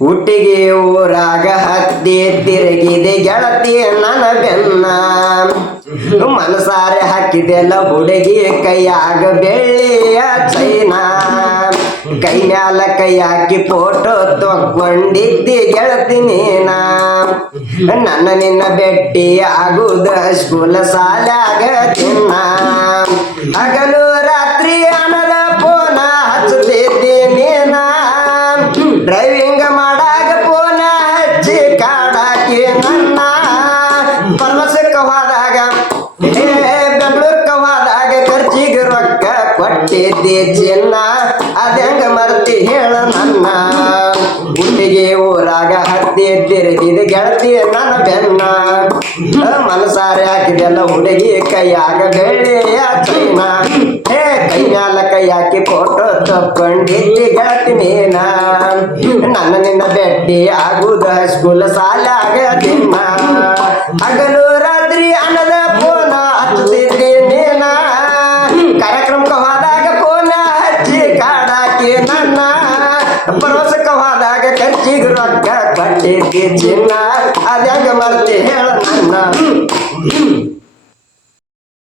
ಹುಟ್ಟಿಗೆ ಊರಾಗ ಹತ್ತಿ ತಿರುಗಿದೆ ಗೆಳತಿ ನನ್ನ ಬೆನ್ನ ಮನಸಾರೆ ಹಾಕಿದೆಲ್ಲ ಹುಡುಗಿ ಕೈಯಾಗ ಬೆಳ್ಳಿಯ ಚೈನಾ ಕೈ ಮ್ಯಾಲ ಕೈ ಹಾಕಿ ಫೋಟೋ ತಗೊಂಡಿದ್ದಿ ಗೆಳತಿ ನೀನ ನನ್ನ ನಿನ್ನ ಭೇಟಿ ಆಗುದ ಸ್ಕೂಲ ಸಾಲಾಗ ತಿನ್ನ ಹಗಲು ರಾತ್ರಿ ಅನ್ನದ ಫೋನ ಹಚ್ಚುತ್ತಿದ್ದಿ ನೀನ ಡ್ರೈವಿಂಗ್ ಮಾಡಾಗ ಫೋನ ಹಚ್ಚಿ ಕಾಡಾಕಿ ನನ್ನ ಪರಮಸಕ್ಕ ಹೋದಾಗ ಬೆಂಗಳೂರ್ಕ ಹೋದಾಗ ಖರ್ಚಿಗೆ ರೊಕ್ಕ ಕೊಟ್ಟಿದ್ದಿ ಚಿನ್ನ ಅದಂಗ ಮರ್ತಿ ಹೇಳ ನನ್ನ ಹುಟ್ಟಿಗೆ ಊರಾಗ ಹತ್ತಿ ತಿರುಗಿದ ಗೆಳತಿ ನನ್ನ ಬೆನ್ನ ಮನಸಾರೆ ಹಾಕಿದೆಲ್ಲ ಹುಡುಗಿ ಕೈಯಾಗ ಬೆಳ್ಳಿಯ ಚೈನಾ ಕೈ ಮ್ಯಾಲ ಕೈ ಹಾಕಿ ಫೋಟೋ ತಕ್ಕೊಂಡಿದ್ದಿ ಗೆಳತಿ ನೀನ ನನ್ನ ನಿನ್ನ ಭೇಟಿ ಆಗುದ ಸ್ಕೂಲ್ ಸಾಲಾಗ ತಿನ್ನ ಹಗಲು ರಾತ್ರಿ ಅನ್ನದ ಫೋನ ಹಚ್ಚುತ್ತಿದ್ದಿ ನೀನ ಕಾರ್ಯಕ್ರಮಕ್ಕೆ ಹೋದಾಗ ಫೋನ ಹಚ್ಚಿ ಕಾಡಾಕಿ ನನ್ನ ಪ್ರವಾಸಕ್ಕೆ ಹೋದಾಗ ಖರ್ಚಿಗೆ ರೊಕ್ಕ ಕೊಟ್ಟಿದ್ದಿ ಚಿನ್ನ ಅದ್ಯಾಂಗ ಮರ್ತಿ ಹೇಳ ನನ್ನ